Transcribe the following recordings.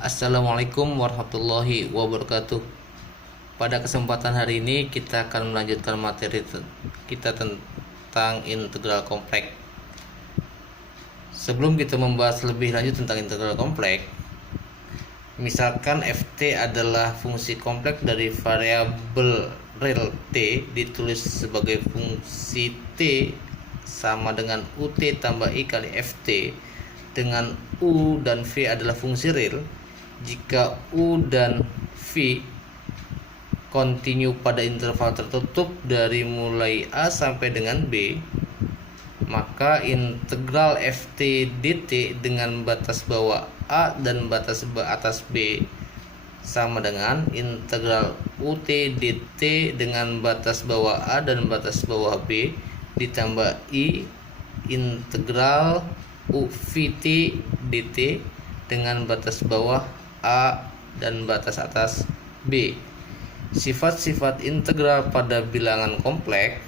Assalamualaikum warahmatullahi wabarakatuh. Pada kesempatan hari ini kita akan melanjutkan materi kita tentang integral kompleks. Sebelum kita membahas lebih lanjut tentang integral kompleks, misalkan ft adalah fungsi kompleks dari variabel real t ditulis sebagai fungsi t sama dengan ut tambah i kali ft, dengan u dan v adalah fungsi real. Jika u dan v kontinu pada interval tertutup dari mulai a sampai dengan b, maka integral ft dt dengan batas bawah a dan batas atas b sama dengan integral ut dt dengan batas bawah a dan batas bawah b ditambah i integral uvt dt dengan batas bawah a dan batas atas b. Sifat-sifat integral pada bilangan kompleks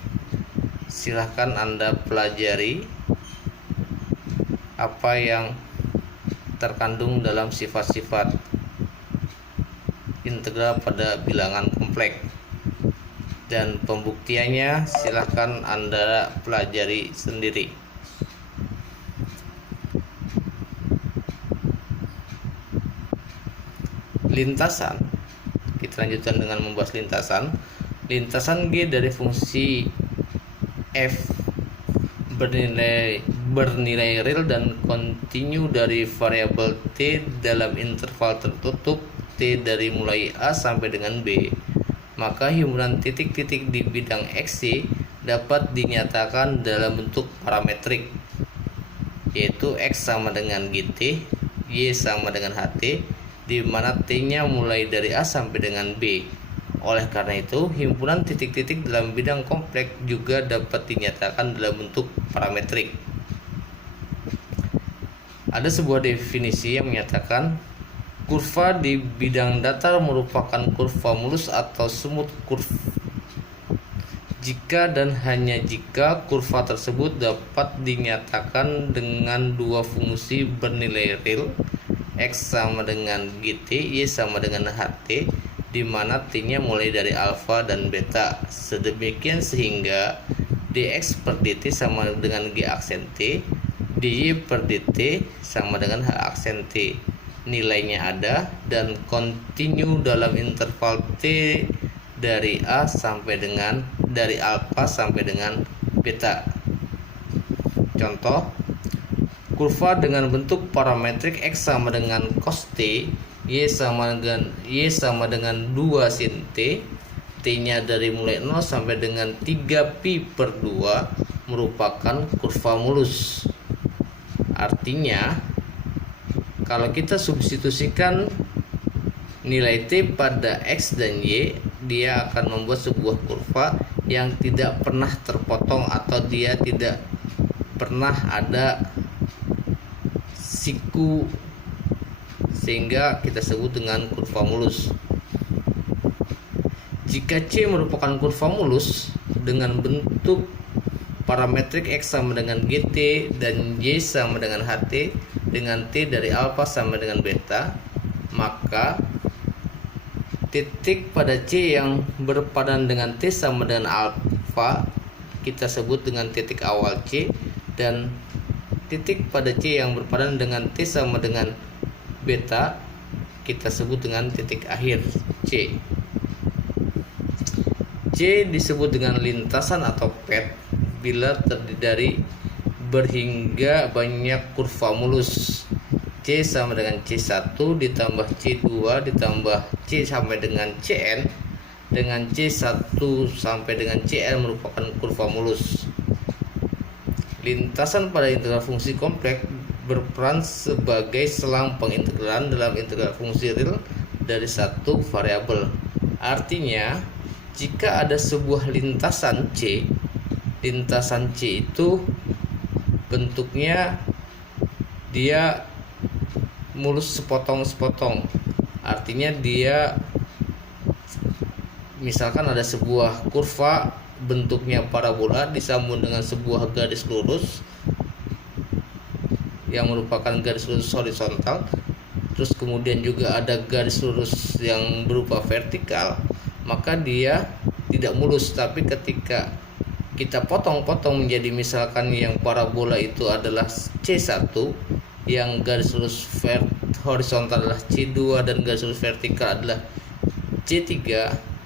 silahkan Anda pelajari apa yang terkandung dalam sifat-sifat integral pada bilangan kompleks, dan pembuktiannya silahkan Anda pelajari sendiri. Lintasan, kita lanjutkan dengan membahas lintasan G dari fungsi f bernilai real dan kontinu dari variabel t dalam interval tertutup t dari mulai a sampai dengan b, maka himpunan titik-titik di bidang xy dapat dinyatakan dalam bentuk parametrik, yaitu x sama dengan gt, y sama dengan ht, di mana t-nya mulai dari a sampai dengan b. Oleh karena itu, himpunan titik-titik dalam bidang kompleks juga dapat dinyatakan dalam bentuk parametrik. Ada sebuah definisi yang menyatakan kurva di bidang datar merupakan kurva mulus atau smooth curve jika dan hanya jika kurva tersebut dapat dinyatakan dengan dua fungsi bernilai real, x sama dengan gt, y sama dengan ht, di mana t-nya mulai dari alfa dan beta, sedemikian sehingga dx per dt sama dengan g aksen t, dy per dt sama dengan h aksen t, nilainya ada dan kontinu dalam interval t dari alfa sampai dengan beta. Contoh, kurva dengan bentuk parametrik x sama dengan cos t, y sama dengan 2 sin t, t-nya dari mulai 0 sampai dengan 3 pi per 2 merupakan kurva mulus. Artinya, kalau kita substitusikan nilai t pada x dan y, dia akan membuat sebuah kurva yang tidak pernah terpotong atau dia tidak pernah ada siku, sehingga kita sebut dengan kurva mulus. Jika C merupakan kurva mulus dengan bentuk parametrik x sama dengan gt dan y sama dengan ht dengan t dari alfa sama dengan beta, maka titik pada C yang berpadan dengan t sama dengan alfa kita sebut dengan titik awal C, dan titik pada C yang berpadan dengan t sama dengan beta kita sebut dengan titik akhir C. C disebut dengan lintasan atau pad bila terdiri dari berhingga banyak kurva mulus. C sama dengan C1 ditambah C2 ditambah C sampai dengan Cn dengan C1 sampai dengan Cn merupakan kurva mulus. Lintasan pada integral fungsi kompleks berperan sebagai selang pengintegralan dalam integral fungsi real dari satu variabel. Artinya, jika ada sebuah lintasan C itu bentuknya dia mulus sepotong-sepotong. Artinya dia, misalkan ada sebuah kurva bentuknya parabola disambung dengan sebuah garis lurus yang merupakan garis lurus horizontal, terus kemudian juga ada garis lurus yang berupa vertikal, maka dia tidak mulus. Tapi ketika kita potong-potong menjadi, misalkan yang parabola itu adalah C1, yang garis lurus horizontal adalah C2 dan garis lurus vertikal adalah C3,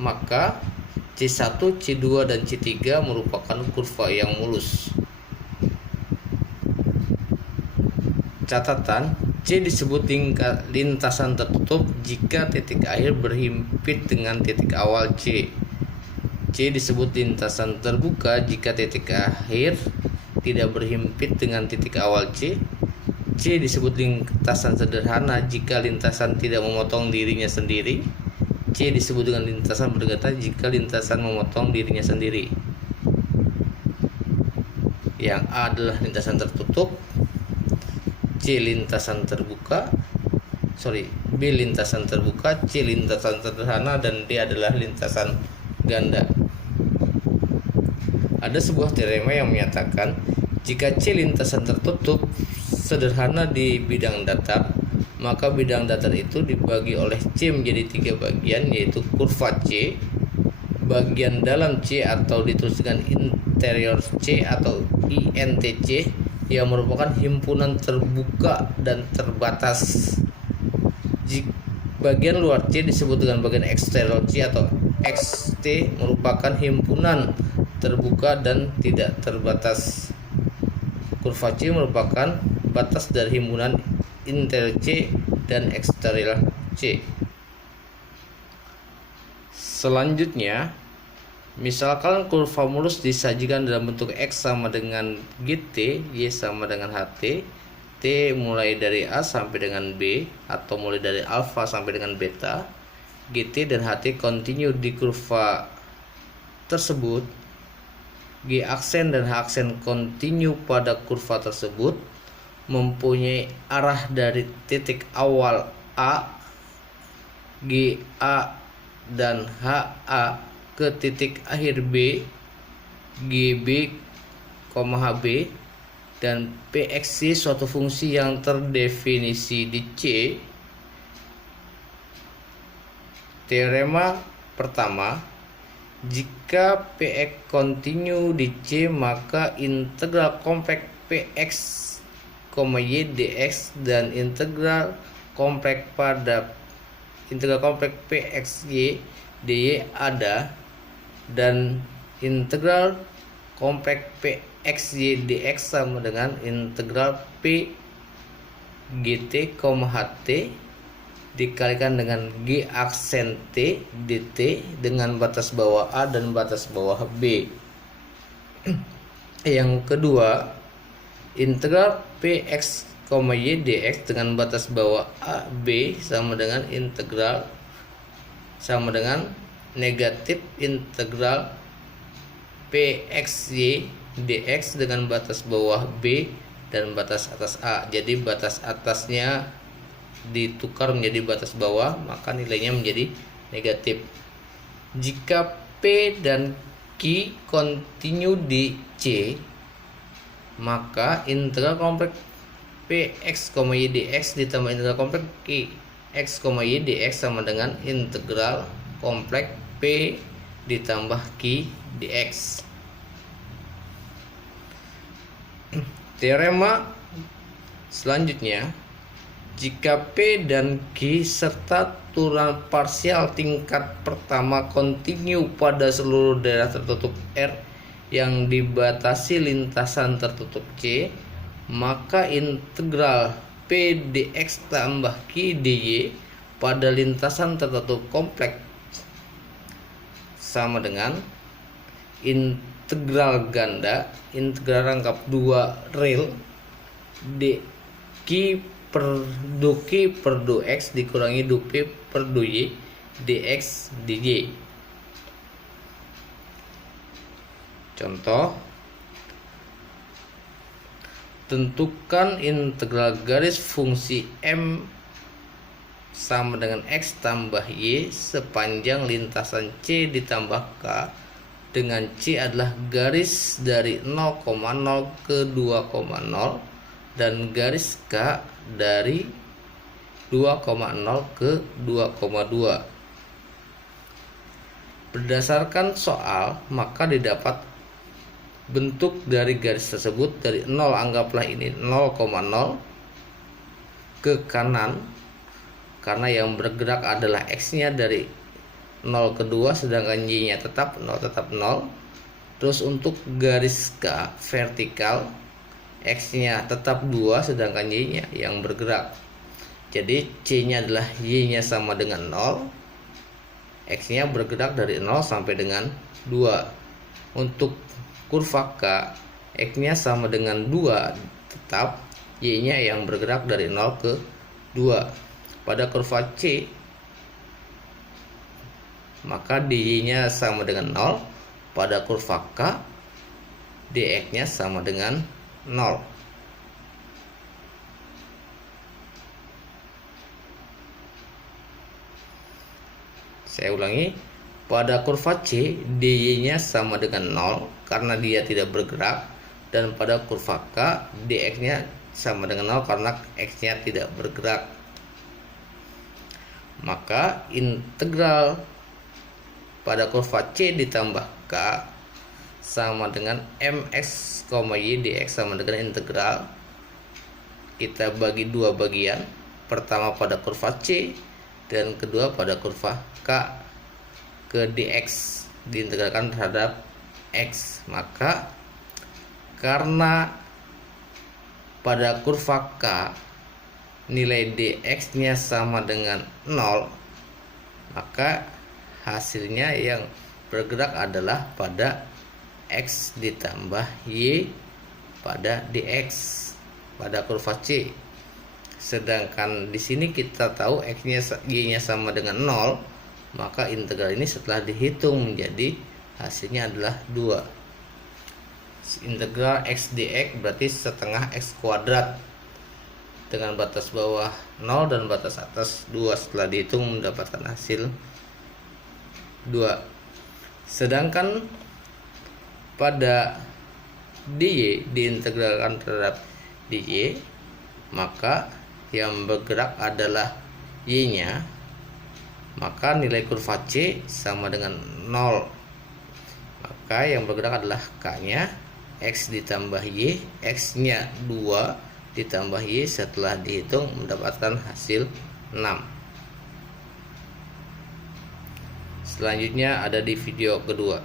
maka C1, C2 dan C3 merupakan kurva yang mulus. Catatan: C disebut lintasan tertutup jika titik akhir berhimpit dengan titik awal C. C disebut lintasan terbuka jika titik akhir tidak berhimpit dengan titik awal C. C disebut lintasan sederhana jika lintasan tidak memotong dirinya sendiri. C disebut dengan lintasan berdekatan jika lintasan memotong dirinya sendiri. Yang A adalah lintasan tertutup, C lintasan terbuka, B lintasan terbuka, C lintasan sederhana, dan D adalah lintasan ganda. Ada sebuah teorema yang menyatakan jika C lintasan tertutup sederhana di bidang datar, maka bidang datar itu dibagi oleh C menjadi 3 bagian, yaitu kurva C, bagian dalam C atau ditulis dengan interior C atau INTC, yang merupakan himpunan terbuka dan terbatas. Bagian luar C disebut dengan bagian eksterior C atau XT, merupakan himpunan terbuka dan tidak terbatas. Kurva C merupakan batas dari himpunan interior C dan eksterior C. Selanjutnya, misalkan kurva mulus disajikan dalam bentuk X sama dengan GT, Y sama dengan HT, T mulai dari A sampai dengan B atau mulai dari alfa sampai dengan beta, GT dan HT kontinu di kurva tersebut, G aksen dan H aksen kontinu pada kurva tersebut, mempunyai arah dari titik awal A, GA dan HA ke titik akhir B, GB, HB, dan PXY suatu fungsi yang terdefinisi di C. Teorema pertama, jika PX kontinu di C, maka integral kompleks PX, Y dx dan integral kompleks PXY dy ada, dan integral kompleks PXY dx sama dengan integral P GT, HT dikalikan dengan G aksen T dt dengan batas bawah A dan batas bawah B. Yang kedua, integral Px, Y dx dengan batas bawah A B sama dengan negatif integral Pxy dx dengan batas bawah B dan batas atas A. Jadi batas atasnya ditukar menjadi batas bawah, maka nilainya menjadi negatif. Jika P dan Q kontinu di C, maka integral kompleks Px, Y dx ditambah integral kompleks X, Y dx sama dengan integral kompleks P ditambah Q dx. Teorema selanjutnya, jika P dan Q serta turunan parsial tingkat pertama kontinu pada seluruh daerah tertutup R yang dibatasi lintasan tertutup C, maka integral P dx tambah Q dy pada lintasan tertutup kompleks sama dengan integral ganda, integral rangkap 2 rel dq per du Q per du X dikurangi du P per du Y dx dy. Contoh, tentukan integral garis fungsi M sama dengan X tambah Y sepanjang lintasan C ditambah K, dengan C adalah garis dari 0,0 ke 2,0 dan garis K dari 2,0 ke 2,2. Berdasarkan soal, maka didapat bentuk dari garis tersebut dari 0, anggaplah ini 0,0 ke kanan, karena yang bergerak adalah X-nya dari 0 ke 2, sedangkan Y-nya tetap 0. Terus untuk garis K vertikal, X-nya tetap 2, sedangkan Y-nya yang bergerak. Jadi C-nya adalah Y-nya sama dengan 0, X-nya bergerak dari 0 sampai dengan 2. Untuk kurva K, X-nya sama dengan 2 tetap, Y-nya yang bergerak dari 0 ke 2. Pada kurva C, maka dy-nya sama dengan 0. Pada kurva K, dx-nya sama dengan 0. Saya ulangi, pada kurva C, dy-nya sama dengan 0 karena dia tidak bergerak, dan pada kurva K, dx-nya sama dengan 0 karena x-nya tidak bergerak. Maka integral pada kurva C ditambah K sama dengan mx, y dx sama dengan integral. Kita bagi dua bagian, pertama pada kurva C dan kedua pada kurva K ke dx, diintegralkan terhadap x. Maka karena pada kurva K nilai dx-nya sama dengan 0, maka hasilnya yang bergerak adalah pada x ditambah y pada dx pada kurva C. Sedangkan di sini kita tahu x-nya y-nya sama dengan 0, maka integral ini setelah dihitung menjadi hasilnya adalah 2. Integral x dx berarti setengah x kuadrat dengan batas bawah 0 dan batas atas 2. Setelah dihitung mendapatkan hasil 2. Sedangkan pada dy diintegralkan terhadap dy, maka yang bergerak adalah y-nya, maka nilai kurva C sama dengan 0. Maka yang bergerak adalah K-nya, X ditambah Y, X-nya 2 ditambah Y, setelah dihitung mendapatkan hasil 6. Selanjutnya ada di video kedua.